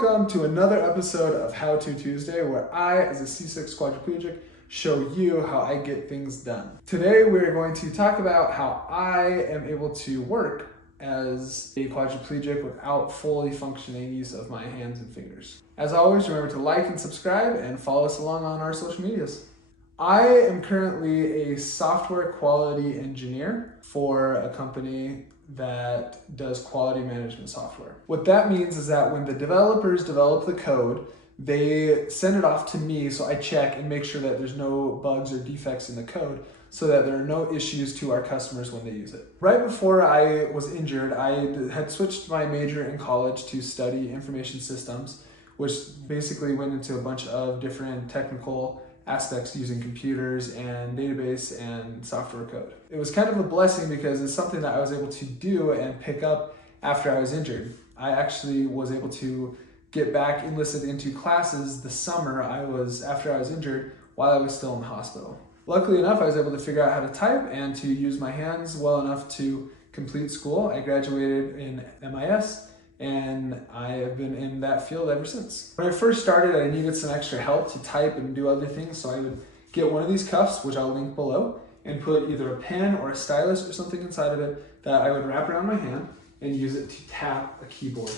Welcome to another episode of How To Tuesday, where I, as a C6 quadriplegic, show you how I get things done. Today we're going to talk about how I am able to work as a quadriplegic without fully functioning use of my hands and fingers. As always, remember to like and subscribe and follow us along on our social medias. I am currently a software quality engineer for a company that does quality management software. What that means is that when the developers develop the code, they send it off to me so I check and make sure that there's no bugs or defects in the code so that there are no issues to our customers when they use it. Right before I was injured, I had switched my major in college to study information systems, which basically went into a bunch of different technical aspects using computers and database and software code. It was kind of a blessing because it's something that I was able to do and pick up after I was injured. I actually was able to get back enlisted into classes the summer after I was injured while I was still in the hospital. Luckily enough, I was able to figure out how to type and to use my hands well enough to complete school. I graduated in MIS and I have been in that field ever since. When I first started, I needed some extra help to type and do other things, so I would get one of these cuffs, which I'll link below, and put either a pen or a stylus or something inside of it that I would wrap around my hand and use it to tap a keyboard.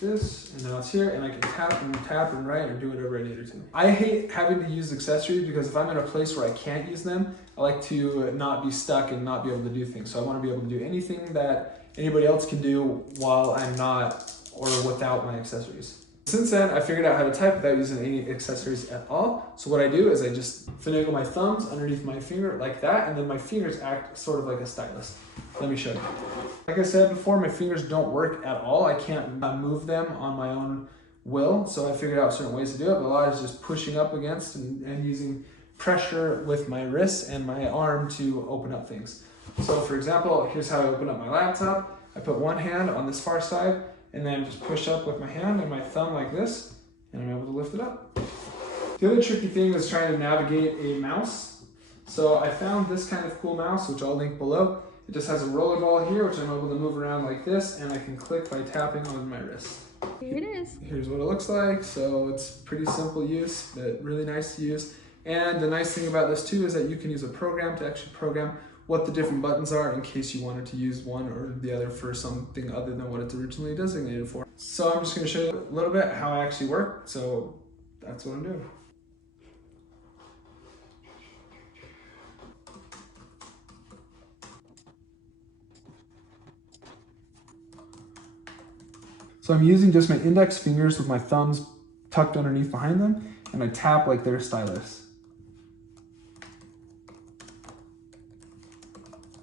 This, and now it's here, and I can tap and write or do whatever I need to. I hate having to use accessories because if I'm in a place where I can't use them, I like to not be stuck and not be able to do things. So I want to be able to do anything that anybody else can do while I'm not or without my accessories. Since then, I figured out how to type without using any accessories at all. So what I do is I just finagle my thumbs underneath my finger like that, and then my fingers act sort of like a stylus. Let me show you. Like I said before, my fingers don't work at all. I can't move them on my own will, so I figured out certain ways to do it, but a lot is just pushing up against and using pressure with my wrists and my arm to open up things. So for example, here's how I open up my laptop. I put one hand on this far side and then just push up with my hand and my thumb like this, and I'm able to lift it up. The other tricky thing was trying to navigate a mouse. So I found this kind of cool mouse, which I'll link below. It just has a roller ball here, which I'm able to move around like this, and I can click by tapping on my wrist. Here it is. Here's what it looks like. So it's pretty simple use, but really nice to use. And the nice thing about this too is that you can use a program to actually program what the different buttons are in case you wanted to use one or the other for something other than what it's originally designated for. So I'm just going to show you a little bit how I actually work. So that's what I'm doing. So I'm using just my index fingers with my thumbs tucked underneath behind them, and I tap like they're stylus.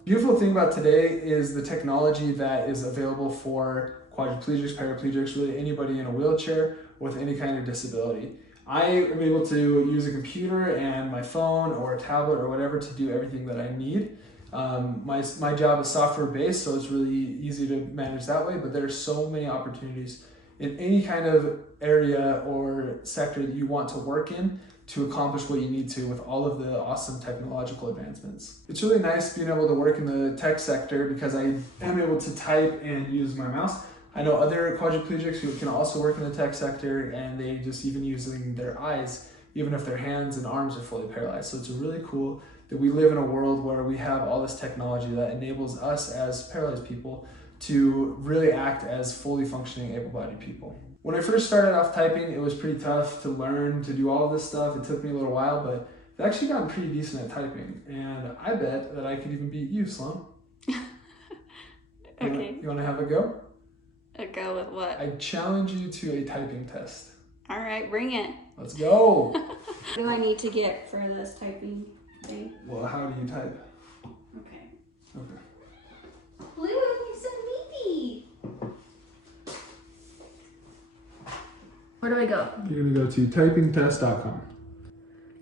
Beautiful thing about today is the technology that is available for quadriplegics, paraplegics, really anybody in a wheelchair with any kind of disability. I am able to use a computer and my phone or a tablet or whatever to do everything that I need. My job is software based, so it's really easy to manage that way, but there are so many opportunities in any kind of area or sector that you want to work in to accomplish what you need to with all of the awesome technological advancements. It's really nice being able to work in the tech sector because I am able to type and use my mouse. I know other quadriplegics who can also work in the tech sector and they just even using their eyes, even if their hands and arms are fully paralyzed. So it's really cool that we live in a world where we have all this technology that enables us as paralyzed people to really act as fully functioning able-bodied people. When I first started off typing, it was pretty tough to learn to do all of this stuff. It took me a little while, but I've actually gotten pretty decent at typing. And I bet that I could even beat you, Sloan. Okay. You want to have a go? A go with what? I challenge you to a typing test. All right, bring it. Let's go. What do I need to get for this typing thing? Well, how do you type? Okay. Okay. Blue, you're so needy. Where do I go? You're going to go to typingtest.com.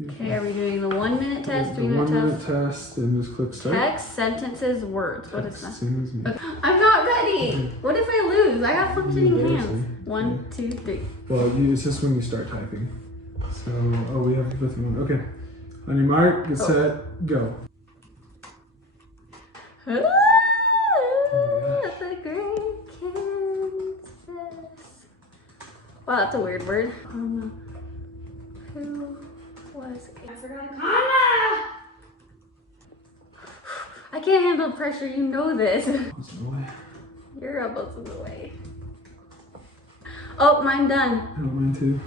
Okay, are we doing the 1 minute test, 3 minute 1 minute test? test, and just click start. Text, sentences, words. What is that? Same as me. Okay. I'm not ready. What if I lose? I got functioning hands. Embarrassing. 1, 2, 3. Well, it's just when you start typing. So, we have to go through one. Okay. On your mark, get set, go. The great kids Wow, that's a weird word. Who was it? I forgot a comma! I can't handle pressure, you know this. Your elbow's in the way. Oh, mine done. Oh, mine too.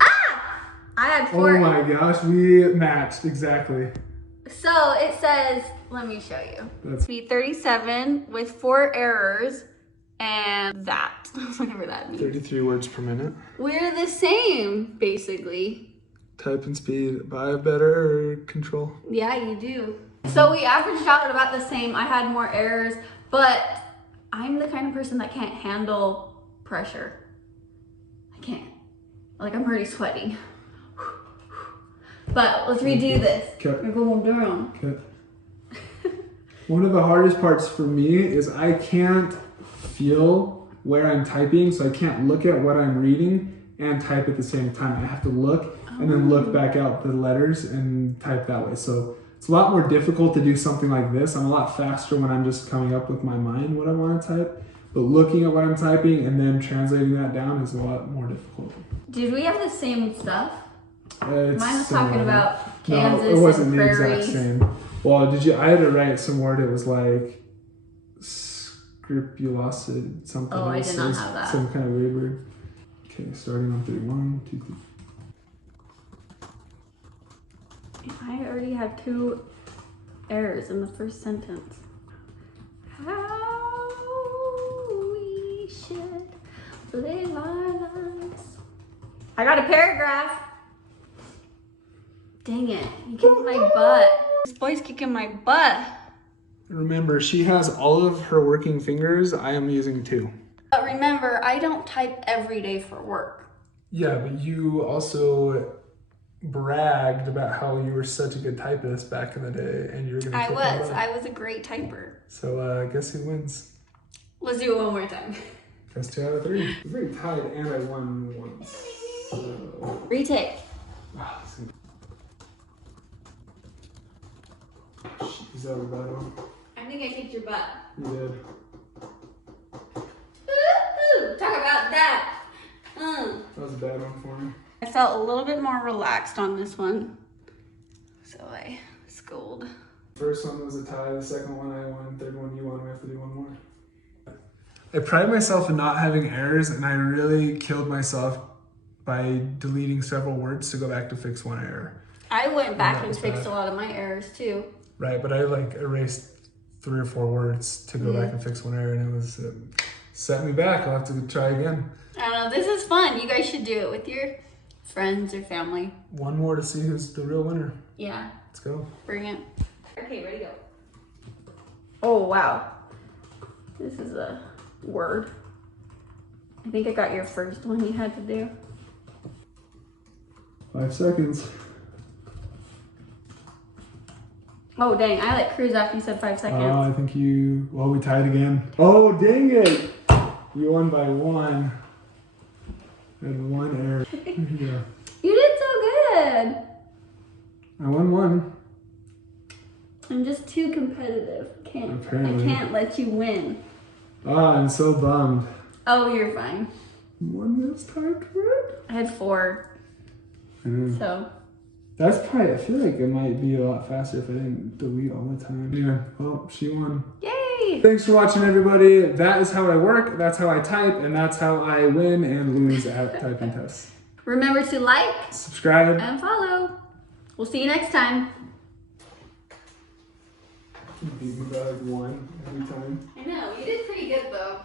Ah! I had 4. Oh my gosh, we matched exactly. So it says, let me show you. That's be 37 with 4 errors and that, whatever that means. 33 words per minute. We're the same, basically. Typing speed, but I have better control. Yeah, you do. So we averaged out at about the same. I had more errors, but I'm the kind of person that can't handle pressure. I can't. Like, I'm already sweating. But let's redo this. Okay. We're going down. Okay. One of the hardest parts for me is I can't feel where I'm typing, so I can't look at what I'm reading and type at the same time. I have to look and then look back out the letters and type that way. So it's a lot more difficult to do something like this. I'm a lot faster when I'm just coming up with my mind what I want to type. But looking at what I'm typing and then translating that down is a lot more difficult. Did we have the same stuff? Mine was talking about Kansas it wasn't and the prairies. exact same. Well, I had to write some word. It was like scrupulosity, something. Oh, else. I did not have that. Some kind of weird word. Okay, starting on 3, 1, 2, 3. I already have 2 errors in the first sentence. How we should live our lives. I got a paragraph. Dang it, you kicked my butt. This boy's kicking my butt. Remember, she has all of her working fingers. I am using 2. But remember, I don't type every day for work. Yeah, but you also bragged about how you were such a good typist back in the day, and you were gonna. I was a great typer. So guess who wins? Let's do it one more time. That's 2 out of 3. We're very tied, and I won once. So. Retake. Is that a bad one? I think I kicked your butt. You did. Woo-hoo! Talk about that. That was a bad one for me. I felt a little bit more relaxed on this one, so I scold. First one was a tie, the second one I won, third one you won, we have to do one more. I pride myself in not having errors, and I really killed myself by deleting several words to go back to fix one error. I went back and fixed a lot of my errors too. Right, but I erased 3 or 4 words to go back and fix one error, and it was set me back. I'll have to try again. I don't know, this is fun. You guys should do it with your friends or family. One more to see who's the real winner. Yeah. Let's go. Bring it. Okay, ready, go. Oh, wow. This is a word. I think I got your first one you had to do. 5 seconds. Oh, dang. I cruise after you said 5 seconds. Oh, I think we tied again. Oh, dang it. You won by 1. I had 1 error. Yeah. You did so good. I won 1. I'm just too competitive. Apparently. I can't let you win. Ah, I'm so bummed. Oh, you're fine. 1 mistyped word? I had 4. So. That's probably, I feel like it might be a lot faster if I didn't delete all the time. Anyway, well, she won. Yay! Thanks for watching, everybody. That is how I work, that's how I type, and that's how I win and lose at typing tests. Remember to like, subscribe, and follow. We'll see you next time. You beat me by 1 every time. I know, you did pretty good though.